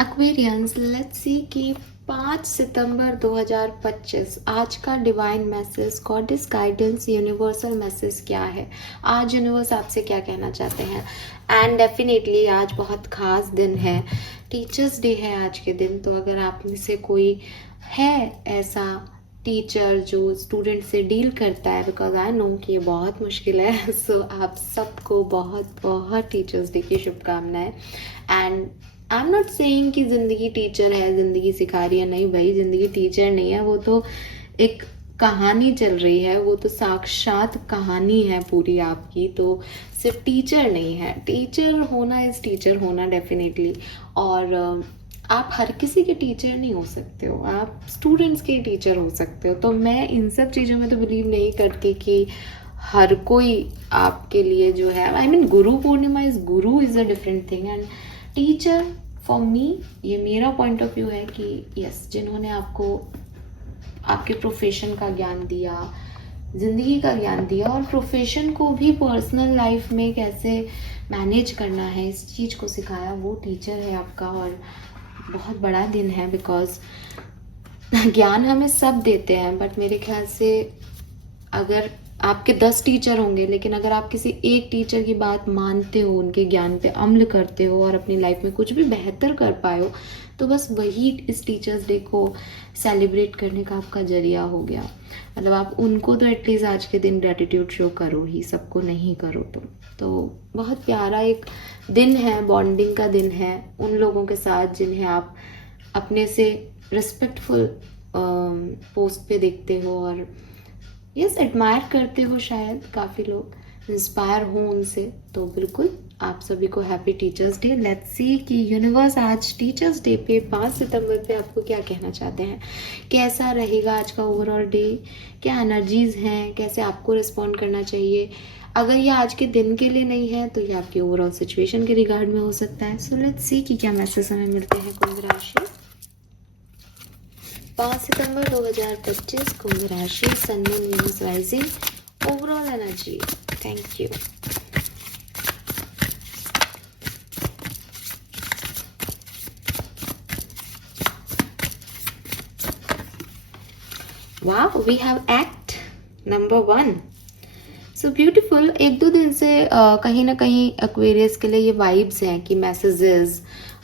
Aquarians, let's see कि 5 सितंबर 2025 आज का divine message, goddess guidance, universal message क्या है। आज यूनिवर्स आपसे क्या कहना चाहते हैं। एंड डेफिनेटली आज बहुत ख़ास दिन है, टीचर्स डे है आज के दिन। तो अगर आप में से कोई है ऐसा टीचर जो स्टूडेंट से डील करता है, बिकॉज आई नो कि ये बहुत मुश्किल है, सो आप सबको बहुत बहुत टीचर्स डे की शुभकामनाएं। And I am not saying कि ज़िंदगी टीचर है, ज़िंदगी सिखा रही है, नहीं भाई, ज़िंदगी टीचर नहीं है, वो तो एक कहानी चल रही है, वो तो साक्षात कहानी है पूरी आपकी। तो सिर्फ टीचर नहीं है, टीचर होना इज़ टीचर होना डेफिनेटली। और आप हर किसी के टीचर नहीं हो सकते हो, आप स्टूडेंट्स के टीचर हो सकते हो। तो मैं इन सब चीज़ों में तो बिलीव नहीं करती कि हर कोई आपके लिए जो है, I mean Guru Purnima is, Guru is a different thing and teacher for me, ये मेरा पॉइंट ऑफ व्यू है कि यस, जिन्होंने आपको आपके प्रोफेशन का ज्ञान दिया, ज़िंदगी का ज्ञान दिया, और प्रोफेशन को भी पर्सनल लाइफ में कैसे मैनेज करना है, इस चीज़ को सिखाया, वो टीचर है आपका। और बहुत बड़ा दिन है, बिकॉज ज्ञान हमें सब देते हैं, बट मेरे ख्याल से अगर आपके 10 टीचर होंगे, लेकिन अगर आप किसी एक टीचर की बात मानते हो, उनके ज्ञान पे अमल करते हो और अपनी लाइफ में कुछ भी बेहतर कर पाए हो, तो बस वही इस टीचर्स डे को सेलिब्रेट करने का आपका जरिया हो गया। मतलब आप उनको तो एटलीस्ट आज के दिन ग्रेटिट्यूड शो करो ही, सबको नहीं करो तो बहुत प्यारा एक दिन है, बॉन्डिंग का दिन है उन लोगों के साथ जिन्हें आप अपने से रिस्पेक्टफुल पोस्ट पे देखते हो और यस एडमायर करते हो। शायद काफ़ी लोग इंस्पायर हो उनसे। तो बिल्कुल आप सभी को happy teachers day. Let's see कि यूनिवर्स आज टीचर्स डे पे 5 सितंबर पे आपको क्या कहना चाहते हैं, कैसा रहेगा आज का ओवरऑल डे, क्या एनर्जीज हैं, कैसे आपको रिस्पॉन्ड करना चाहिए। अगर ये आज के दिन के लिए नहीं है तो ये आपकी ओवरऑल सिचुएशन के रिगार्ड में हो सकता है। सो लेट्स सी कि क्या मैसेज हमें मिलते हैं कुंभ राशि 5 सितंबर 2025, कुंभ राशि, sun, moon, Venus, rising, overall energy. Thank you. वाह, we have act number 1, so beautiful. एक दो दिन से कहीं ना कहीं एक्वेरियस के लिए ये वाइब्स हैं कि मैसेजेस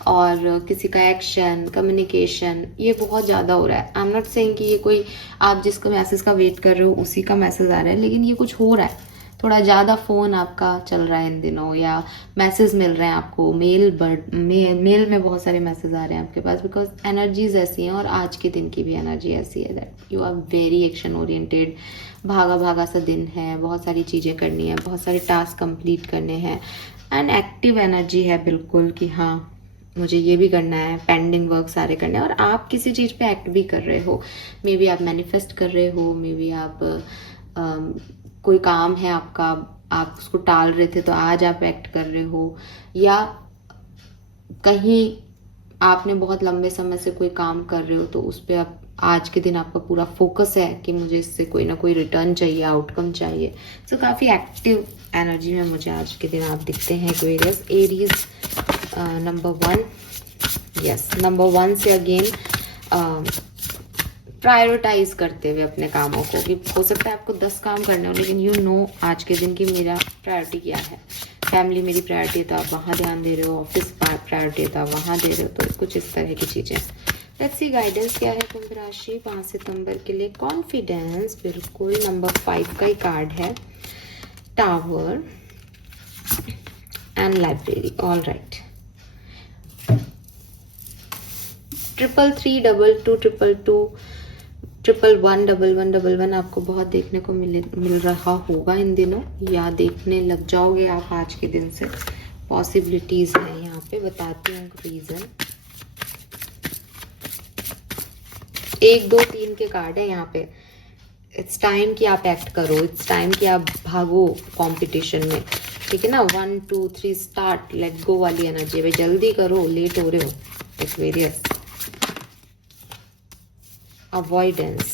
और किसी का एक्शन, कम्युनिकेशन, ये बहुत ज़्यादा हो रहा है। आई एम नॉट सेइंग कि ये कोई आप जिसका मैसेज का वेट कर रहे हो उसी का मैसेज आ रहा है, लेकिन ये कुछ हो रहा है, थोड़ा ज़्यादा फ़ोन आपका चल रहा है इन दिनों, या मैसेज मिल रहे हैं आपको, मेल में बहुत सारे मैसेज आ रहे हैं आपके पास, बिकॉज एनर्जीज ऐसी हैं और आज के दिन की भी एनर्जी ऐसी है that you are very action oriented. भागा भागा सा दिन है, बहुत सारी चीज़ें करनी है, बहुत सारे टास्क कंप्लीट करने हैं एंड एक्टिव एनर्जी है बिल्कुल कि हाँ मुझे ये भी करना है, पेंडिंग वर्क सारे करने हैं। और आप किसी चीज़ पे एक्ट भी कर रहे हो, मे बी आप मैनिफेस्ट कर रहे हो, मे बी आप कोई काम है आपका, आप उसको टाल रहे थे तो आज आप एक्ट कर रहे हो, या कहीं आपने बहुत लंबे समय से कोई काम कर रहे हो तो उस पर आप आज के दिन आपका पूरा फोकस है कि मुझे इससे कोई ना कोई रिटर्न चाहिए, आउटकम चाहिए। सो काफ़ी एक्टिव एनर्जी में मुझे आज के दिन आप दिखते हैं Aquarius. Aries number 1, yes number 1 से अगेन प्रायोरिटाइज करते हुए अपने कामों को, कि हो सकता है आपको 10 काम करने हो, लेकिन यू नो आज के दिन की मेरा प्रायोरिटी क्या है। फैमिली मेरी प्रायोरिटी है तो आप वहाँ ध्यान दे रहे हो, ऑफिस प्रायोरिटी है तो आप वहाँ दे रहे हो, तो कुछ इस तरह की चीज़ें। लेट्स सी गाइडेंस क्या है कुंभ राशि 5 सितंबर के लिए। कॉन्फिडेंस, बिल्कुल नंबर 5 का ही कार्ड है, tower and library. All right, 333 222 111 आपको बहुत देखने को मिल रहा होगा इन दिनों, या देखने लग जाओगे आप आज के दिन से। पॉसिबिलिटीज है यहाँ पे, बताती हूँ रीजन। 1 2 3 के कार्ड है यहाँ पे। इट्स टाइम कि आप एक्ट करो, इट्स टाइम कि आप भागो कंपटीशन में, ठीक है ना। 1 2 3 स्टार्ट, लेट गो वाली एनर्जी। भाई जल्दी करो, लेट हो रहे हो एक्वेरियस। Avoidance,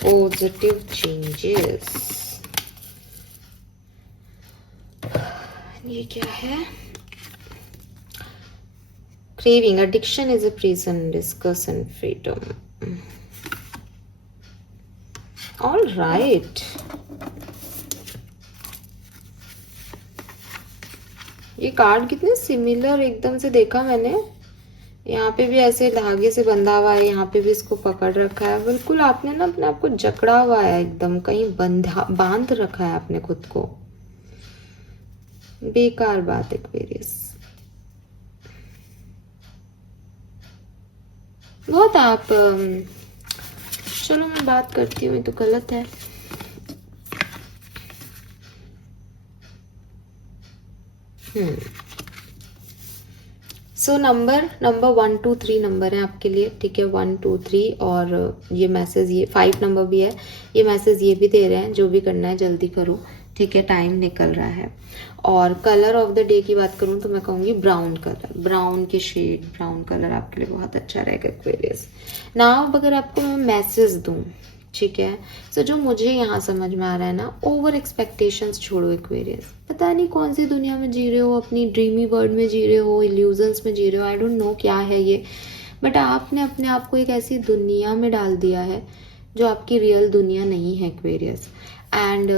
positive changes, ये क्या है, craving, addiction is a prison, discuss and freedom. All right. ये कार्ड कितने सिमिलर एकदम से देखा मैंने। यहाँ पे भी ऐसे धागे से बंधा हुआ है, यहाँ पे भी इसको पकड़ रखा है। बिल्कुल आपने ना अपने आप को जकड़ा हुआ है, एकदम कहीं बांध रखा है आपने खुद को। बेकार बात एक्वेरियस, बहुत आप चलो मैं बात करती हूँ, तो गलत है। सो नंबर 1 2 3 नंबर है आपके लिए, ठीक है। 1 2 3 और ये मैसेज, ये 5 नंबर भी है। ये मैसेज ये भी दे रहे हैं, जो भी करना है जल्दी करो, ठीक है, टाइम निकल रहा है। और कलर ऑफ द डे की बात करूँ तो मैं कहूँगी ब्राउन कलर, ब्राउन की शेड, ब्राउन कलर आपके लिए बहुत अच्छा रहेगा एक्वेरियस। नाउ अगर आपको मैं मैसेज दूँ, ठीक है, सो जो मुझे यहाँ समझ में आ रहा है ना, ओवर एक्सपेक्टेशंस छोड़ो एक्वेरियस। पता नहीं कौन सी दुनिया में जी रहे हो, अपनी ड्रीमी वर्ल्ड में जी रहे हो, इल्यूजन्स में जी रहे हो, आई डोंट नो क्या है ये, बट आपने अपने आप को एक ऐसी दुनिया में डाल दिया है जो आपकी रियल दुनिया नहीं है एक्वेरियस। एंड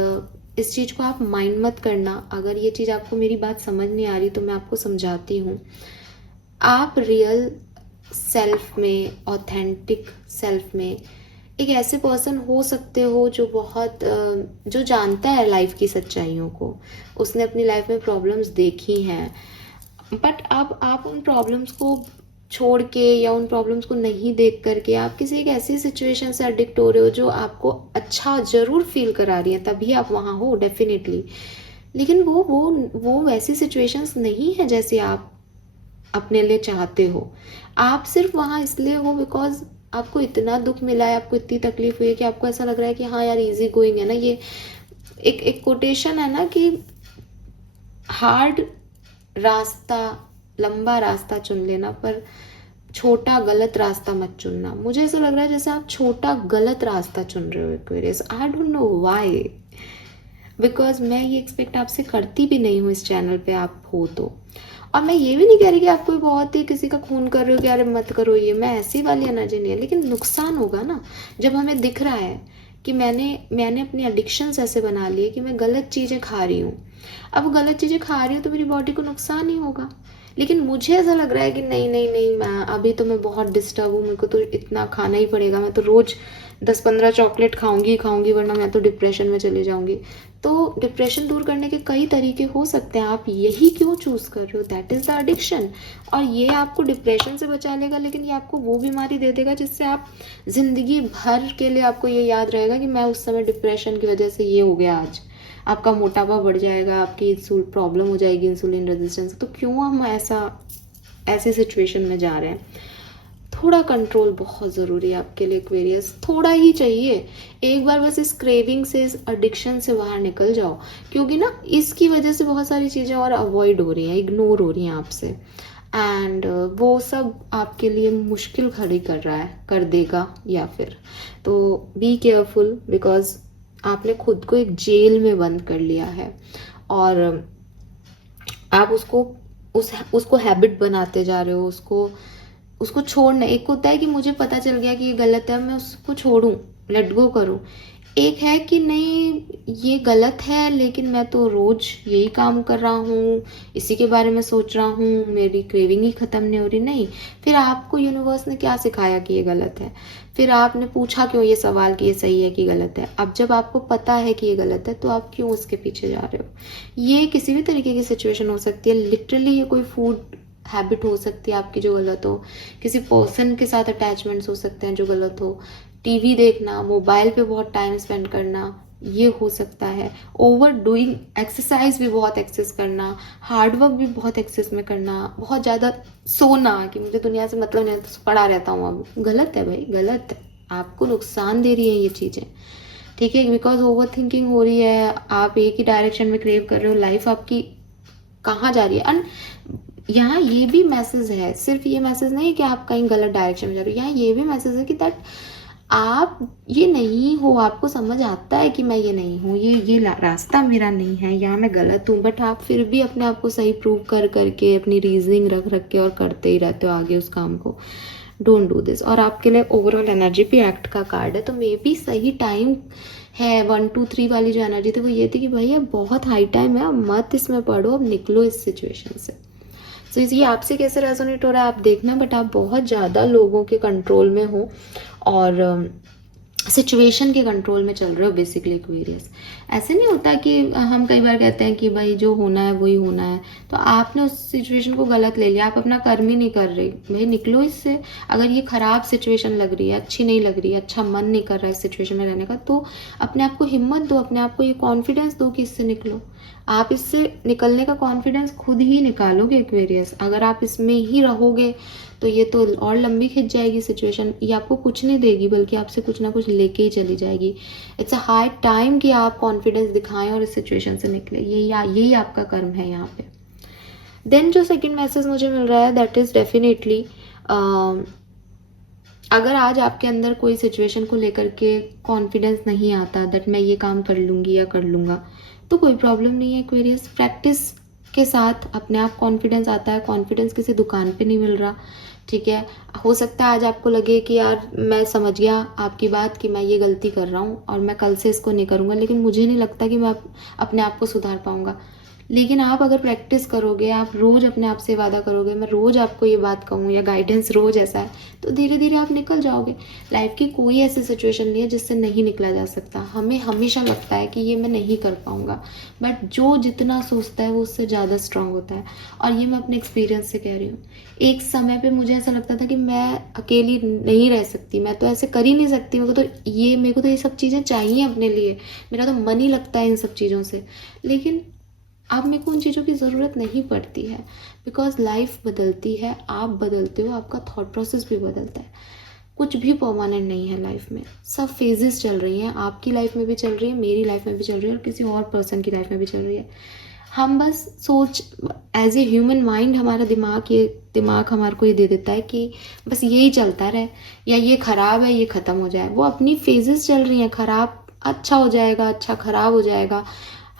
इस चीज़ को आप माइंड मत करना। अगर ये चीज़ आपको मेरी बात समझ नहीं आ रही तो मैं आपको समझाती हूँ। आप रियल सेल्फ में, ऑथेंटिक सेल्फ में एक ऐसे पर्सन हो सकते हो जो बहुत जो जानता है लाइफ की सच्चाइयों को, उसने अपनी लाइफ में प्रॉब्लम्स देखी हैं, बट अब आप उन प्रॉब्लम्स को छोड़ के या उन प्रॉब्लम्स को नहीं देख करके आप किसी एक ऐसी सिचुएशन से एडिक्ट हो रहे हो जो आपको अच्छा ज़रूर फील करा रही है, तभी आप वहाँ हो डेफिनेटली। लेकिन वो वैसी सिचुएशंस नहीं है जैसे आप अपने लिए चाहते हो। आप सिर्फ वहाँ इसलिए हो बिकॉज आपको इतना दुख मिला है, आपको इतनी तकलीफ हुई है कि आपको ऐसा लग रहा है कि हाँ यार इजी गोइंग है ना। ये एक कोटेशन है ना कि हार्ड रास्ता, लंबा रास्ता चुन लेना, पर छोटा गलत रास्ता मत चुनना। मुझे ऐसा लग रहा है जैसे आप छोटा गलत रास्ता चुन रहे हो Aquarius. I don't know why, because मैं ये एक्सपेक्ट आपसे करती भी नहीं हूँ इस चैनल पे आप हो तो। और मैं ये भी नहीं कह रही कि आप कोई बहुत ही किसी का खून कर रहे हो कि अरे मत करो ये, मैं ऐसी वाली एनर्जी नहीं है। लेकिन नुकसान होगा ना जब हमें दिख रहा है कि मैंने अपनी एडिक्शंस ऐसे बना लिए कि मैं गलत चीज़ें खा रही हूँ। अब गलत चीज़ें खा रही हूँ तो मेरी बॉडी को नुकसान ही होगा। लेकिन मुझे ऐसा लग रहा है कि नहीं नहीं नहीं, मैं अभी तो मैं बहुत डिस्टर्ब हूँ, मेरे को तो इतना खाना ही पड़ेगा, मैं तो रोज़ 10-15 चॉकलेट खाऊंगी वरना मैं तो डिप्रेशन में चले जाऊंगी। तो डिप्रेशन दूर करने के कई तरीके हो सकते हैं, आप यही क्यों चूज़ कर रहे हो? That is the addiction. और ये आपको डिप्रेशन से बचा लेगा, लेकिन ये आपको वो बीमारी दे देगा जिससे आप ज़िंदगी भर के लिए आपको ये याद रहेगा कि मैं उस समय डिप्रेशन की वजह से ये हो गया। आज आपका मोटापा बढ़ जाएगा, आपकी प्रॉब्लम हो जाएगी इंसुलिन रेजिस्टेंस। तो क्यों हम ऐसी सिचुएशन में जा रहे हैं? थोड़ा कंट्रोल बहुत ज़रूरी है आपके लिए एक्वेरियस, थोड़ा ही चाहिए। एक बार बस इस क्रेविंग से, इस एडिक्शन से बाहर निकल जाओ, क्योंकि ना इसकी वजह से बहुत सारी चीज़ें और अवॉइड हो रही हैं, इग्नोर हो रही हैं आपसे। एंड वो सब आपके लिए मुश्किल खड़ी कर देगा या फिर। तो बी केयरफुल, बिकॉज आपने खुद को एक जेल में बंद कर लिया है और आप उसको हैबिट बनाते जा रहे हो। उसको छोड़ना, एक होता है कि मुझे पता चल गया कि ये गलत है, मैं उसको छोड़ूं, लेट गो करूं। एक है कि नहीं ये गलत है लेकिन मैं तो रोज यही काम कर रहा हूँ, इसी के बारे में सोच रहा हूँ, मेरी क्रेविंग ही खत्म नहीं हो रही। नहीं, फिर आपको यूनिवर्स ने क्या सिखाया कि ये गलत है? फिर आपने पूछा क्यों ये सवाल कि ये सही है कि गलत है? अब जब आपको पता है कि ये गलत है तो आप क्यों उसके पीछे जा रहे हो? ये किसी भी तरीके की सिचुएशन हो सकती है, लिटरली ये कोई फूड हैबिट हो सकती है आपकी जो गलत हो, किसी पर्सन के साथ अटैचमेंट्स हो सकते हैं जो गलत हो, टीवी देखना, मोबाइल पे बहुत टाइम स्पेंड करना, ये हो सकता है। ओवर डूइंग, एक्सरसाइज भी बहुत एक्सेस करना, हार्डवर्क भी बहुत एक्सेस में करना, बहुत ज़्यादा सोना कि मुझे दुनिया से मतलब नहीं तो पड़ा रहता हूँ, अब गलत है भाई, गलत है। आपको नुकसान दे रही है ये चीज़ें, ठीक है, बिकॉज ओवर थिंकिंग हो रही है, आप एक ही डायरेक्शन में क्रेव कर रहे हो, लाइफ आपकी कहाँ जा रही है। एंड यहाँ ये भी मैसेज है, सिर्फ ये मैसेज नहीं है कि आप कहीं गलत डायरेक्शन में जा रहे हो, यहाँ ये भी मैसेज है कि दैट आप ये नहीं हो, आपको समझ आता है कि मैं ये नहीं हूँ, ये रास्ता मेरा नहीं है, यहाँ मैं गलत हूँ, बट आप फिर भी अपने आप को सही प्रूव कर करके अपनी रीजनिंग रख रख के और करते ही रहते हो आगे उस काम को। Don't do this. और आपके लिए ओवरऑल एनर्जी भी एक्ट का कार्ड है, तो मे बी सही टाइम है। 1 2 3 वाली जो एनर्जी थी वो ये थी कि भैया बहुत हाई टाइम है, अब मत इसमें पढ़ो, अब निकलो इस सिचुएशन से। तो ये आपसे कैसे रेजोनेट हो रहा है आप देखना, बट आप बहुत ज़्यादा लोगों के कंट्रोल में हो और सिचुएशन के कंट्रोल में चल रहे हो बेसिकली एक्वेरियस। ऐसे नहीं होता कि हम कई बार कहते हैं कि भाई जो होना है वही होना है, तो आपने उस सिचुएशन को गलत ले लिया, आप अपना कर्म ही नहीं कर रहे। भाई निकलो इससे। अगर ये खराब सिचुएशन लग रही है, अच्छी नहीं लग रही है, अच्छा मन नहीं कर रहा है इस सिचुएशन में रहने का, तो अपने आप को हिम्मत दो, अपने आप को ये कॉन्फिडेंस दो कि इससे निकलो। आप इससे निकलने का कॉन्फिडेंस खुद ही निकालोगे एक्वेरियस। अगर आप इसमें ही रहोगे तो ये तो और लंबी खिंच जाएगी सिचुएशन, ये आपको कुछ नहीं देगी बल्कि आपसे कुछ ना कुछ लेके ही चली जाएगी। इट्स अ हाई टाइम कि आप कॉन्फिडेंस दिखाएं और इस सिचुएशन से निकले। यही आपका कर्म है यहाँ पे। देन जो सेकंड मैसेज मुझे मिल रहा है दैट इज डेफिनेटली, अगर आज आपके अंदर कोई सिचुएशन को लेकर के कॉन्फिडेंस नहीं आता दैट मैं ये काम कर लूँगी या कर लूँगा, तो कोई प्रॉब्लम नहीं है एक्वेरियस। प्रैक्टिस के साथ अपने आप कॉन्फिडेंस आता है। कॉन्फिडेंस किसी दुकान पे नहीं मिल रहा, ठीक है। हो सकता है आज आपको लगे कि यार मैं समझ गया आपकी बात कि मैं ये गलती कर रहा हूँ और मैं कल से इसको नहीं करूँगा, लेकिन मुझे नहीं लगता कि मैं अपने आप को सुधार पाऊँगा। लेकिन आप अगर प्रैक्टिस करोगे, आप रोज़ अपने आप से वादा करोगे मैं रोज़ आपको ये बात कहूँ या गाइडेंस रोज़ ऐसा है, तो धीरे धीरे आप निकल जाओगे। लाइफ की कोई ऐसी सिचुएशन नहीं है जिससे नहीं निकला जा सकता। हमें हमेशा लगता है कि ये मैं नहीं कर पाऊँगा, बट जो जितना सोचता है वो उससे ज़्यादा स्ट्रांग होता है। और ये मैं अपने एक्सपीरियंस से कह रही हूँ। एक समय पे मुझे ऐसा लगता था कि मैं अकेली नहीं रह सकती, मैं तो ऐसे कर ही नहीं सकती, मेरे को तो ये सब चीज़ें चाहिए अपने लिए, मेरा तो मन ही लगता है इन सब चीज़ों से। लेकिन अब मेरे को उन चीज़ों की ज़रूरत नहीं पड़ती है, बिकॉज लाइफ बदलती है, आप बदलते हो, आपका थॉट प्रोसेस भी बदलता है। कुछ भी परमानेंट नहीं है लाइफ में, सब फेजेस चल रही हैं। आपकी लाइफ में भी चल रही है, मेरी लाइफ में भी चल रही है और किसी और पर्सन की लाइफ में भी चल रही है। हम बस सोच, एज ए ह्यूमन माइंड, हमारा दिमाग हमारे को ये दे देता है कि बस यही चलता रहे, या ये ख़राब है ये ख़त्म हो जाए। वो अपनी फेजेस चल रही हैं, ख़राब अच्छा हो जाएगा, अच्छा ख़राब हो जाएगा।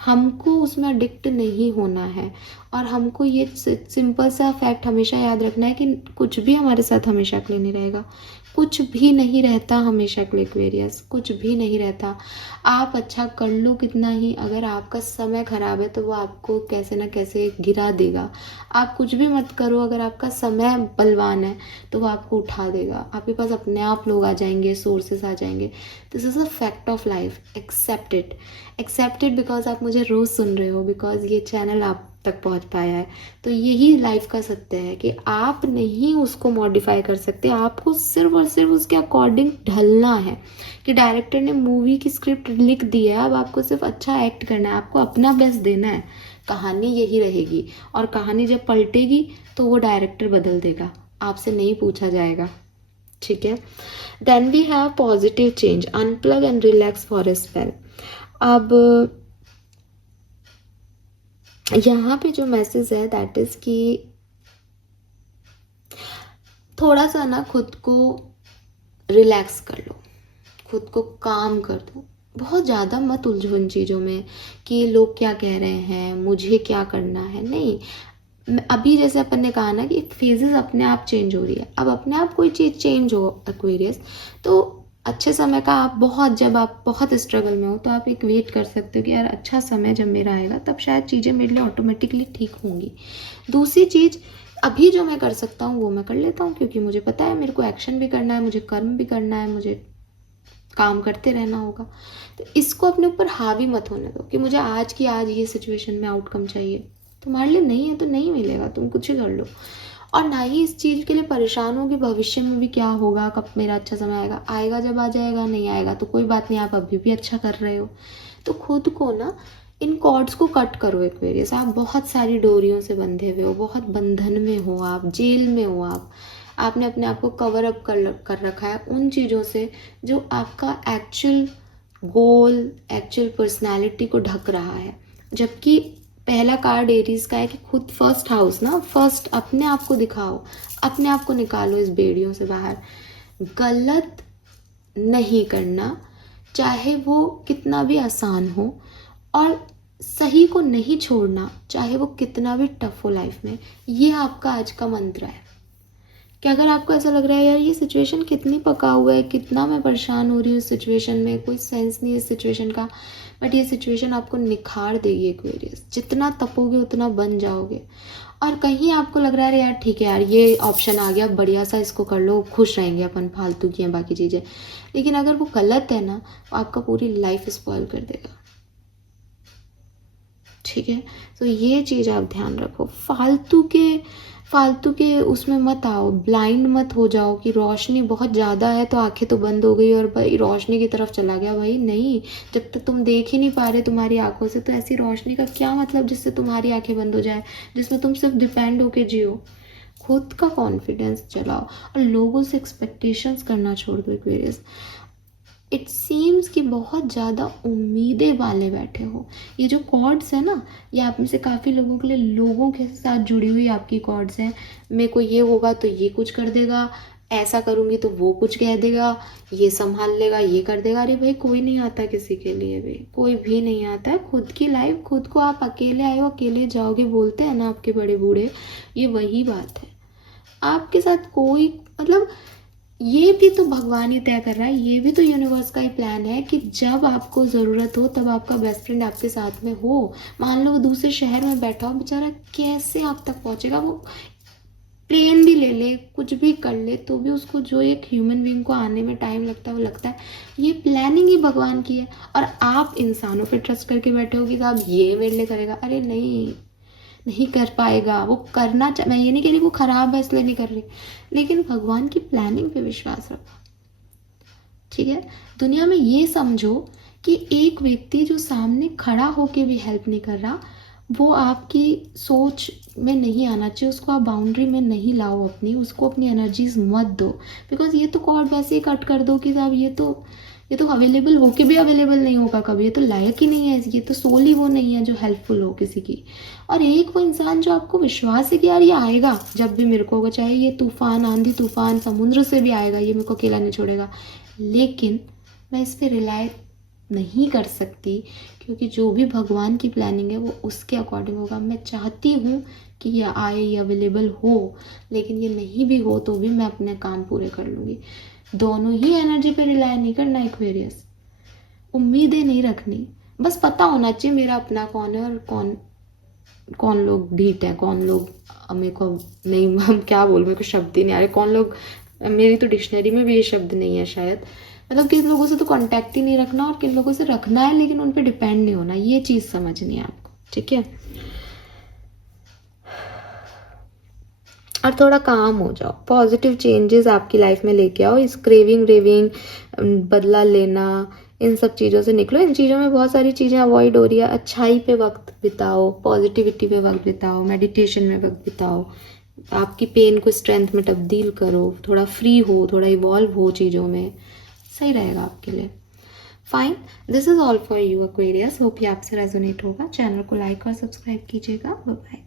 हमको उसमें एडिक्ट नहीं होना है। और हमको ये सिंपल सा फैक्ट हमेशा याद रखना है कि कुछ भी हमारे साथ हमेशा के लिए नहीं रहेगा, कुछ भी नहीं रहता हमेशा के लिए एक्वेरियस, कुछ भी नहीं रहता। आप अच्छा कर लो कितना ही, अगर आपका समय खराब है तो वो आपको कैसे ना कैसे गिरा देगा। आप कुछ भी मत करो, अगर आपका समय बलवान है तो वो आपको उठा देगा। आपके पास अपने आप लोग आ जाएंगे, सोर्सेस आ जाएंगे। This is a fact of life. Accept it because आप मुझे रोज़ सुन रहे हो, बिकॉज ये चैनल आप तक पहुंच पाया है। तो यही लाइफ का सत्य है कि आप नहीं उसको मॉडिफाई कर सकते, आपको सिर्फ और सिर्फ उसके अकॉर्डिंग ढलना है। कि डायरेक्टर ने मूवी की स्क्रिप्ट लिख दी है, अब आपको सिर्फ अच्छा एक्ट करना है, आपको अपना बेस्ट देना है। कहानी यही रहेगी, और कहानी जब पलटेगी तो वो डायरेक्टर बदल देगा, आपसे नहीं पूछा जाएगा, ठीक है। Then we have positive change, unplug and relax for a spell. अब यहाँ पे जो मैसेज है दैट इज कि थोड़ा सा ना खुद को रिलैक्स कर लो, खुद को काम कर दो। बहुत ज़्यादा मत उलझो इन चीज़ों में कि लोग क्या कह रहे हैं, मुझे क्या करना है। नहीं, अभी जैसे अपन ने कहा ना कि फेजेस अपने आप चेंज हो रही है। अब अपने आप कोई चीज़ चेंज हो एक्वेरियस, तो अच्छे समय का जब आप बहुत स्ट्रगल में हो तो आप एक वेट कर सकते हो कि यार अच्छा समय जब मेरा आएगा तब शायद चीज़ें मेरे लिए ऑटोमेटिकली ठीक होंगी। दूसरी चीज़, अभी जो मैं कर सकता हूँ वो मैं कर लेता हूँ, क्योंकि मुझे पता है मेरे को एक्शन भी करना है, मुझे कर्म भी करना है, मुझे काम करते रहना होगा। तो इसको अपने ऊपर हावी मत होने दो कि मुझे आज की आज ये सिचुएशन में आउटकम चाहिए। तुम्हारे लिए नहीं है तो नहीं मिलेगा, तुम कुछ ही कर लो। और ना ही इस चीज़ के लिए परेशान हो कि भविष्य में भी क्या होगा, कब मेरा अच्छा समय आएगा। आएगा जब आ जाएगा, नहीं आएगा तो कोई बात नहीं, आप अभी भी अच्छा कर रहे हो। तो खुद को ना इन कॉर्ड्स को कट करो एक्वेरियस। आप बहुत सारी डोरियों से बंधे हुए हो, बहुत बंधन में हो, आप जेल में हो। आपने अपने आप को कवर अप कर रखा है उन चीज़ों से जो आपका एक्चुअल गोल, एक्चुअल पर्सनैलिटी को ढक रहा है। जबकि पहला कार्ड एरीज का है कि खुद फर्स्ट हाउस ना, फर्स्ट अपने आप को दिखाओ, अपने आप को निकालो इस बेड़ियों से बाहर। गलत नहीं करना, चाहे वो कितना भी आसान हो, और सही को नहीं छोड़ना, चाहे वो कितना भी टफ हो लाइफ में। ये आपका आज का मंत्र है कि अगर आपको ऐसा लग रहा है यार ये सिचुएशन कितनी पका हुआ है, कितना मैं परेशान हो रही हूँ इस सिचुएशन में, कोई सेंस नहीं है इस सिचुएशन का, बट ये सिचुएशन आपको निखार देगी एक्वेरियस। जितना तपोगे उतना बन जाओगे। और कहीं आपको लग रहा है यार ठीक है यार ये ऑप्शन आ गया, बढ़िया सा इसको कर लो, खुश रहेंगे अपन, फालतू की हैं बाकी चीज़ें, लेकिन अगर वो गलत है ना, आपका पूरी लाइफ स्पॉइल कर देगा। ठीक है, तो ये चीज़ आप ध्यान रखो। फालतू के उसमें मत आओ, ब्लाइंड मत हो जाओ कि रोशनी बहुत ज़्यादा है तो आंखें तो बंद हो गई और भाई रोशनी की तरफ चला गया। भाई नहीं, जब तक तुम देख ही नहीं पा रहे तुम्हारी आंखों से, तो ऐसी रोशनी का क्या मतलब जिससे तुम्हारी आंखें बंद हो जाए, जिसमें तुम सिर्फ डिपेंड होके जियो। खुद का कॉन्फिडेंस चलाओ और लोगों से एक्सपेक्टेशंस करना छोड़ दो एक्वेरियस। इट सीम्स कि बहुत ज़्यादा उम्मीदें वाले बैठे हो। ये जो कॉर्ड्स है ना, ये आप में से काफ़ी लोगों के लिए लोगों के साथ जुड़ी हुई आपकी कॉर्ड्स हैं। मेरे को ये होगा तो ये कुछ कर देगा, ऐसा करूँगी तो वो कुछ कह देगा, ये संभाल लेगा, ये कर देगा। अरे भाई कोई नहीं आता किसी के लिए भी, कोई भी नहीं आता है। खुद की लाइफ खुद को आप अकेले आए हो अकेले जाओगे, बोलते हैं ना आपके बड़े बूढ़े, ये वही बात है। आपके साथ कोई मतलब ये भी तो भगवान ही तय कर रहा है, ये भी तो यूनिवर्स का ही प्लान है कि जब आपको ज़रूरत हो तब आपका बेस्ट फ्रेंड आपके साथ में हो। मान लो वो दूसरे शहर में बैठा हो, बेचारा कैसे आप तक पहुंचेगा? वो प्लेन भी ले ले, कुछ भी कर ले, तो भी उसको जो एक ह्यूमन बीइंग को आने में टाइम लगता है वो लगता है। ये प्लानिंग ही भगवान की है। और आप इंसानों पे ट्रस्ट करके बैठे हो कि साहब ये मेरे लिए करेगा। अरे नहीं कर पाएगा। वो करना मैं ये नहीं कह रही वो खराब है इसलिए नहीं कर रही, लेकिन भगवान की प्लानिंग पे विश्वास रखो। ठीक है, दुनिया में ये समझो कि एक व्यक्ति जो सामने खड़ा होके भी हेल्प नहीं कर रहा, वो आपकी सोच में नहीं आना चाहिए। उसको आप बाउंड्री में नहीं लाओ अपनी, उसको अपनी एनर्जीज मत दो। बिकॉज ये तो कॉर्ड वैसे ही कट कर दो कि साहब ये तो अवेलेबल होके भी अवेलेबल नहीं होगा कभी, ये तो लायक ही नहीं है, ये तो सोल ही वो नहीं है जो हेल्पफुल हो किसी की। और एक वो इंसान जो आपको विश्वास है कि यार ये आएगा जब भी मेरे को होगा, चाहे ये तूफान, आंधी तूफान, समुद्र से भी आएगा, ये मेरे को अकेला नहीं छोड़ेगा, लेकिन मैं इस पर रिलाय नहीं कर सकती क्योंकि जो भी भगवान की प्लानिंग है वो उसके अकॉर्डिंग होगा। मैं चाहती हूँ कि ये आए, ये अवेलेबल हो, लेकिन ये नहीं भी हो तो भी मैं अपने काम पूरे कर लूँगी। दोनों ही एनर्जी पे रिलाय नहीं करना एक्वेरियस। उम्मीदें नहीं रखनी, बस पता होना चाहिए मेरा अपना कौन है और कौन लोग ढीठ है, कौन लोग मेरे को नहीं, हम क्या बोल, मेरे को शब्द ही नहीं आ रहे, कौन लोग, मेरी तो डिक्शनरी में भी ये शब्द नहीं है शायद। मतलब किन लोगों से तो कांटेक्ट ही नहीं रखना और किन लोगों से रखना है लेकिन उन पे डिपेंड नहीं होना, ये चीज़ समझनी है आपको। ठीक है, और थोड़ा काम हो जाओ, पॉजिटिव चेंजेस आपकी लाइफ में लेके आओ। इस क्रेविंग बदला लेना, इन सब चीज़ों से निकलो। इन चीज़ों में बहुत सारी चीज़ें अवॉइड हो रही है। अच्छाई पे वक्त बिताओ, पॉजिटिविटी पे वक्त बिताओ, मेडिटेशन में वक्त बिताओ, आपकी पेन को स्ट्रेंथ में तब्दील करो, थोड़ा फ्री हो, थोड़ा इवॉल्व हो चीज़ों में, सही रहेगा आपके लिए। Fine, this is all for you Aquarius. Hope ये आपसे रेजोनेट होगा। चैनल को लाइक और सब्सक्राइब कीजिएगा। Bye bye.